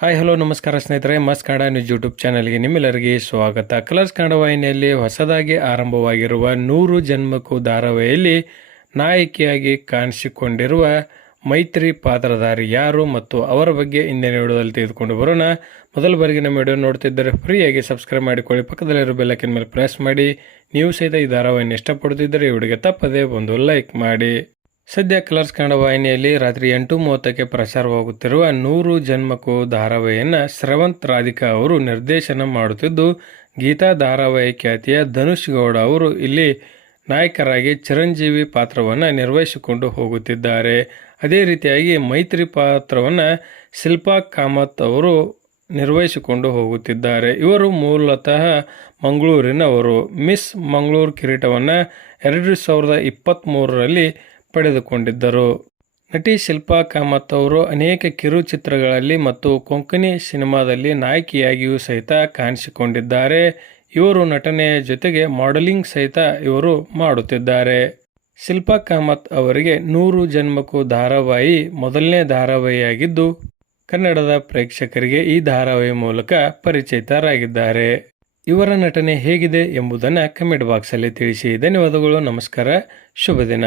Hi hello ನಮಸ್ಕಾರ ಸ್ನೇಹಿತರೆ ಮಸ್ ಕನ್ನಡ ನ್ಯೂಸ್ ಯೂಟ್ಯೂಬ್ ಚಾನಲ್ಗೆ ನಿಮ್ಮೆಲ್ಲರಿಗೆ ಸ್ವಾಗತ. ಕಲರ್ಸ್ ಕನ್ನಡ ವಾಹಿನಿಯಲ್ಲಿ ಹೊಸದಾಗಿ ಆರಂಭವಾಗಿರುವ ನೂರು ಜನ್ಮಕ್ಕೂ ಧಾರಾವಾಹಿಯಲ್ಲಿ ನಾಯಕಿಯಾಗಿ ಕಾಣಿಸಿಕೊಂಡಿರುವ ಮೈತ್ರಿ ಪಾತ್ರಧಾರಿ ಯಾರು ಮತ್ತು ಅವರ ಬಗ್ಗೆ ಇಂದಿನ ವಿಡಿಯೋದಲ್ಲಿ ತೆಗೆದುಕೊಂಡು ಬರೋಣ. ಮೊದಲ ಬಾರಿಗೆ ನಮ್ಮ ವಿಡಿಯೋ ನೋಡ್ತಿದ್ದರೆ ಫ್ರೀಯಾಗಿ ಸಬ್ಸ್ಕ್ರೈಬ್ ಮಾಡಿಕೊಳ್ಳಿ. ಪಕ್ಕದಲ್ಲಿರೋ ಬೆಲ್ಲಕ್ಕಿನ ಮೇಲೆ ಪ್ರೆಸ್ ಮಾಡಿ. ನೀವು ಸಹಿತ ಈ ಧಾರಾವಾಹಿಯನ್ನು ಇಷ್ಟಪಡುತ್ತಿದ್ದರೆ ಈ ವಿಡಿಯೋಗೆ ತಪ್ಪದೇ ಒಂದು ಲೈಕ್ ಮಾಡಿ. ಸದ್ಯ ಕಲರ್ಸ್ ಕನ್ನಡ ವಾಹಿನಿಯಲ್ಲಿ ರಾತ್ರಿ ಎಂಟು ಮೂವತ್ತಕ್ಕೆ ಪ್ರಸಾರವಾಗುತ್ತಿರುವ ನೂರು ಜನ್ಮಕ್ಕೂ ಧಾರಾವಾಹಿಯನ್ನು ಶ್ರವಂತ್ ರಾಧಿಕಾ ಅವರು ನಿರ್ದೇಶನ ಮಾಡುತ್ತಿದ್ದು, ಗೀತಾ ಧಾರಾವಾಹಿ ಖ್ಯಾತಿಯ ಧನುಷ್ ಗೌಡ ಅವರು ಇಲ್ಲಿ ನಾಯಕರಾಗಿ ಚಿರಂಜೀವಿ ಪಾತ್ರವನ್ನು ನಿರ್ವಹಿಸಿಕೊಂಡು ಹೋಗುತ್ತಿದ್ದಾರೆ. ಅದೇ ರೀತಿಯಾಗಿ ಮೈತ್ರಿ ಪಾತ್ರವನ್ನು ಶಿಲ್ಪಾ ಕಾಮತ್ ಅವರು ನಿರ್ವಹಿಸಿಕೊಂಡು ಹೋಗುತ್ತಿದ್ದಾರೆ. ಇವರು ಮೂಲತಃ ಮಂಗಳೂರಿನವರು. ಮಿಸ್ ಮಂಗಳೂರು ಕಿರೀಟವನ್ನು ಎರಡು ಸಾವಿರದ ಇಪ್ಪತ್ತ್ಮೂರರಲ್ಲಿ ಪಡೆದುಕೊಂಡಿದ್ದರು. ನಟಿ ಶಿಲ್ಪಾ ಕಾಮತ್ ಅವರು ಅನೇಕ ಕಿರುಚಿತ್ರಗಳಲ್ಲಿ ಮತ್ತು ಕೊಂಕಣಿ ಸಿನಿಮಾದಲ್ಲಿ ನಾಯಕಿಯಾಗಿಯೂ ಸಹಿತ ಕಾಣಿಸಿಕೊಂಡಿದ್ದಾರೆ. ಇವರು ನಟನೆಯ ಜೊತೆಗೆ ಮಾಡೆಲಿಂಗ್ ಸಹಿತ ಇವರು ಮಾಡುತ್ತಿದ್ದಾರೆ. ಶಿಲ್ಪಾ ಕಾಮತ್ ಅವರಿಗೆ ನೂರು ಜನ್ಮಕ್ಕೂ ಧಾರಾವಾಹಿ ಮೊದಲನೇ ಧಾರಾವಾಹಿಯಾಗಿದ್ದು, ಕನ್ನಡದ ಪ್ರೇಕ್ಷಕರಿಗೆ ಈ ಧಾರಾವಾಹಿ ಮೂಲಕ ಪರಿಚಿತರಾಗಿದ್ದಾರೆ. ಇವರ ನಟನೆ ಹೇಗಿದೆ ಎಂಬುದನ್ನು ಕಮೆಂಟ್ ಬಾಕ್ಸಲ್ಲಿ ತಿಳಿಸಿ. ಧನ್ಯವಾದಗಳು, ನಮಸ್ಕಾರ, ಶುಭ ದಿನ.